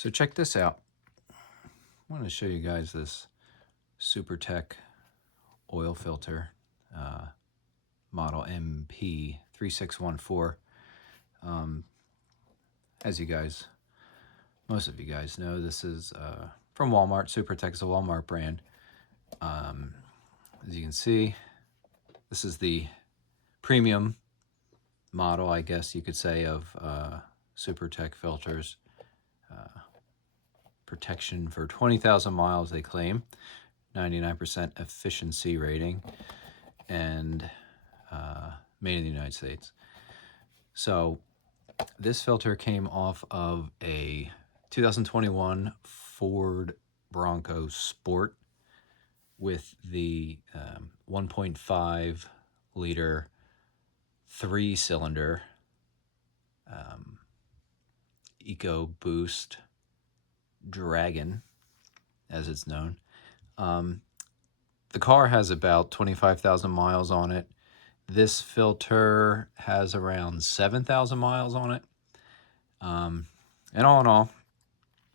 So check this out. I want to show you guys this Super Tech oil filter, model MP3614. As most of you guys know, this is from Walmart. Super Tech is a Walmart brand. As you can see, this is the premium model, I guess you could say, of Super Tech filters. Protection for 20,000 miles, they claim. 99% efficiency rating, and made in the United States. So this filter came off of a 2021 Ford Bronco Sport with the 1.5 liter 3-cylinder EcoBoost Dragon, as it's known. The car has about 25,000 miles on it. This filter has around 7,000 miles on it. And all in all,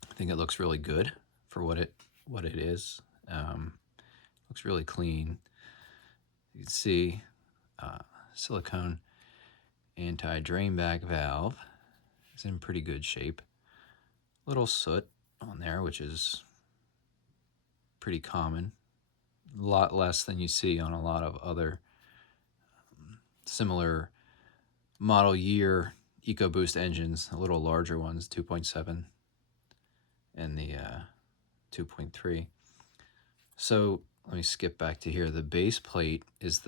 I think it looks really good for what it is. Looks really clean. You can see silicone anti-drain bag valve is in pretty good shape. Little soot on there, which is pretty common. A lot less than you see on a lot of other similar model year EcoBoost engines, a little larger ones, 2.7 and the 2.3. So let me skip back to here. The base plate is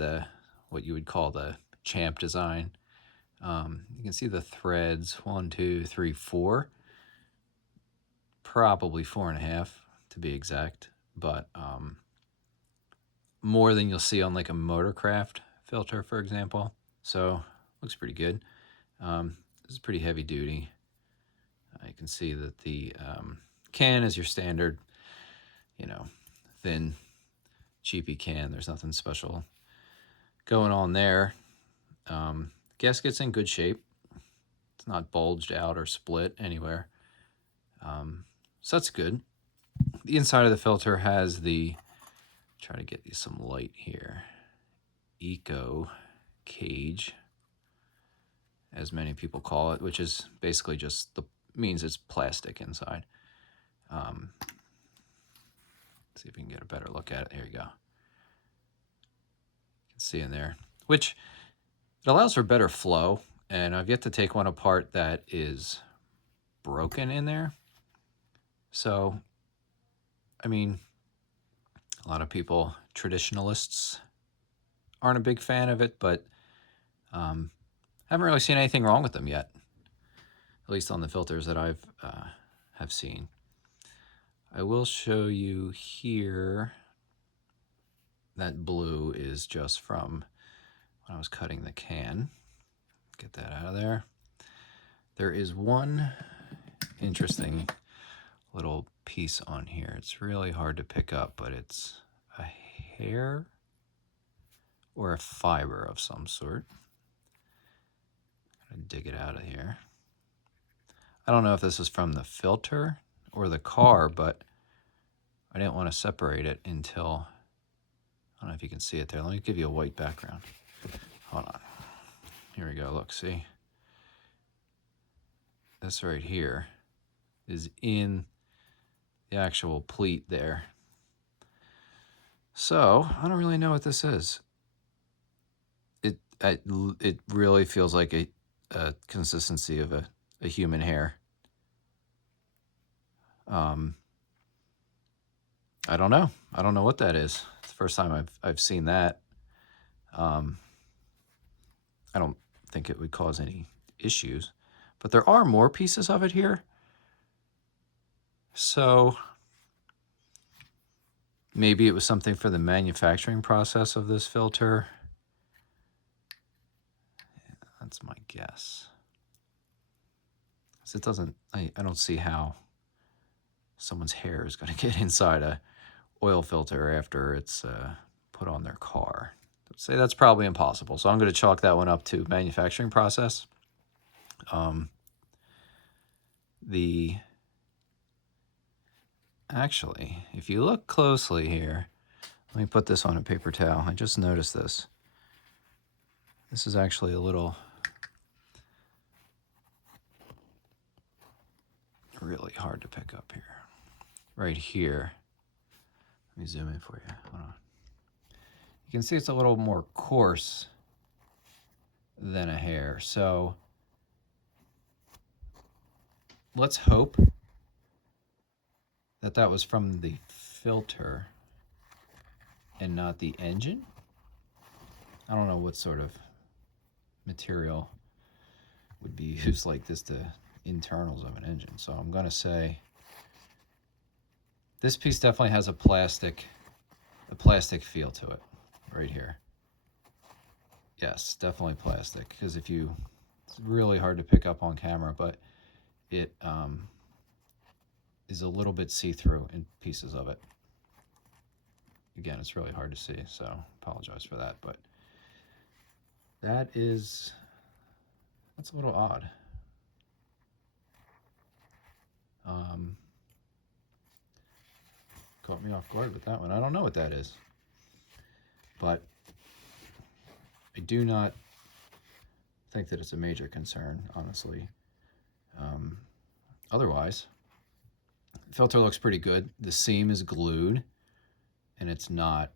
what you would call the champ design. You can see the threads, 1, 2, 3, 4. Probably 4.5 to be exact, but more than you'll see on like a Motorcraft filter, for example. So looks pretty good. This is pretty heavy duty. You can see that the can is your standard, thin, cheapy can. There's nothing special going on there. Gasket's in good shape. It's not bulged out or split anywhere. So that's good. The inside of the filter has try to get you some light here, Eco cage, as many people call it, which is basically just means it's plastic inside. Let's see if we can get a better look at it. There you go. You can see in there, which it allows for better flow. And I've yet to take one apart that is broken in there. So, I mean, a lot of people, traditionalists, aren't a big fan of it, but haven't really seen anything wrong with them yet, at least on the filters that I've have seen. I will show you here that blue is just from when I was cutting the can. Get that out of there. There is one interesting little piece on here. It's really hard to pick up, but it's a hair or a fiber of some sort. I'm gonna dig it out of here. I don't know if this is from the filter or the car, but I didn't want to separate it until, I don't know if you can see it there. Let me give you a white background. Hold on. Here we go. Look, see? This right here is in the actual pleat there. So I don't really know what this is. It really feels like a consistency of a human hair. I don't know. I don't know what that is. It's the first time I've seen that. I don't think it would cause any issues, but there are more pieces of it here. So maybe it was something for the manufacturing process of this filter. Yeah, that's my guess. So it doesn't, I don't see how someone's hair is going to get inside a oil filter after it's put on their car. I'd say that's probably impossible. So I'm going to chalk that one up to manufacturing process. The Actually, if you look closely here, let me put this on a paper towel. I just noticed this. This is actually a little really hard to pick up here. Right here. Let me zoom in for you. Hold on. You can see it's a little more coarse than a hair. So let's hope that that was from the filter and not the engine. I don't know what sort of material would be used like this to internals of an engine. So I'm going to say this piece definitely has a plastic feel to it right here. Yes, definitely plastic, because it's really hard to pick up on camera, but it is a little bit see-through in pieces of it. Again, it's really hard to see, so apologize for that, but that's a little odd. Caught me off guard with that one. I don't know what that is, but I do not think that it's a major concern, honestly. Otherwise, the filter looks pretty good. The seam is glued, and it's not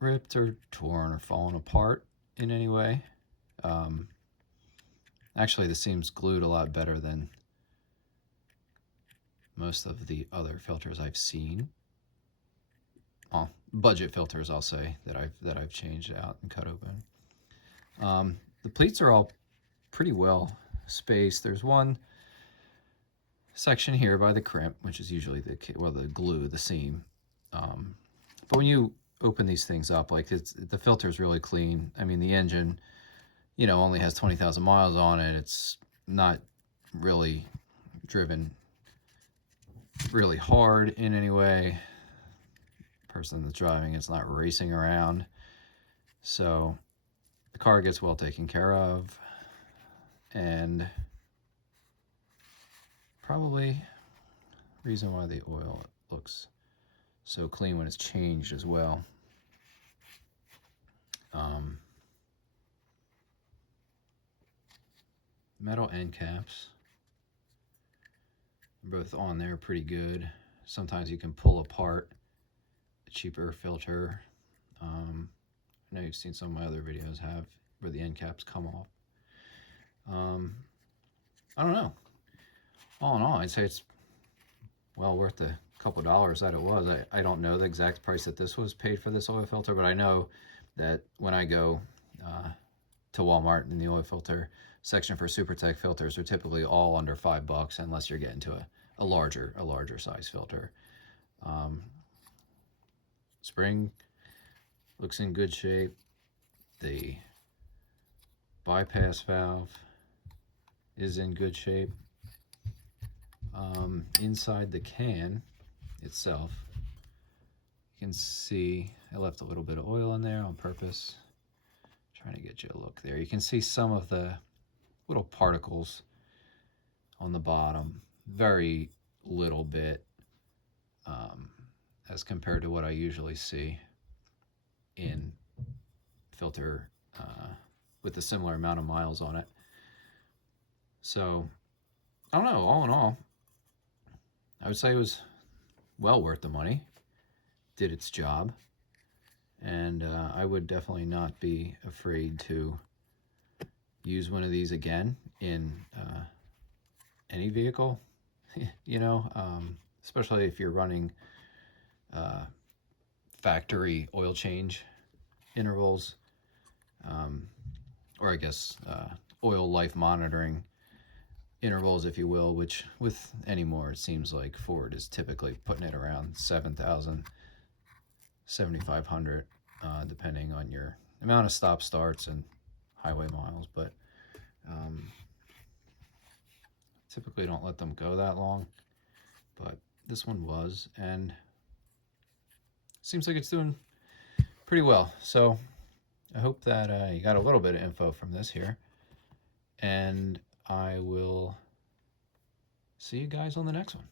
ripped or torn or fallen apart in any way. Actually, the seam's glued a lot better than most of the other filters I've seen. Well, budget filters, I'll say, that I've changed out and cut open. The pleats are all pretty well spaced. There's one section here by the crimp, which is usually the glue, the seam. But when you open these things up, like the filter's really clean. I mean, the engine, only has 20,000 miles on it. It's not really driven really hard in any way. The person that's driving, it's not racing around. So the car gets well taken care of, and probably reason why the oil looks so clean when it's changed as well. Metal end caps, both on there, pretty good. Sometimes you can pull apart a cheaper filter. I know you've seen some of my other videos have where the end caps come off. I don't know. All in all, I'd say it's well worth the couple dollars that it was. I don't know the exact price that this was paid for this oil filter, but I know that when I go to Walmart in the oil filter section for Super Tech filters, are typically all under $5 unless you're getting to a larger size filter. Spring looks in good shape. The bypass valve is in good shape. Inside the can itself, you can see I left a little bit of oil in there on purpose, trying to get you a look there. You can see some of the little particles on the bottom, very little bit, as compared to what I usually see in filter with a similar amount of miles on it. So I don't know, all in all, I would say it was well worth the money, did its job, and I would definitely not be afraid to use one of these again in any vehicle, especially if you're running factory oil change intervals, or I guess oil life monitoring intervals, if you will, which with anymore, it seems like Ford is typically putting it around 7,000, 7,500, depending on your amount of stop starts and highway miles, but typically don't let them go that long, but this one was, and seems like it's doing pretty well. So I hope that you got a little bit of info from this here, and I will see you guys on the next one.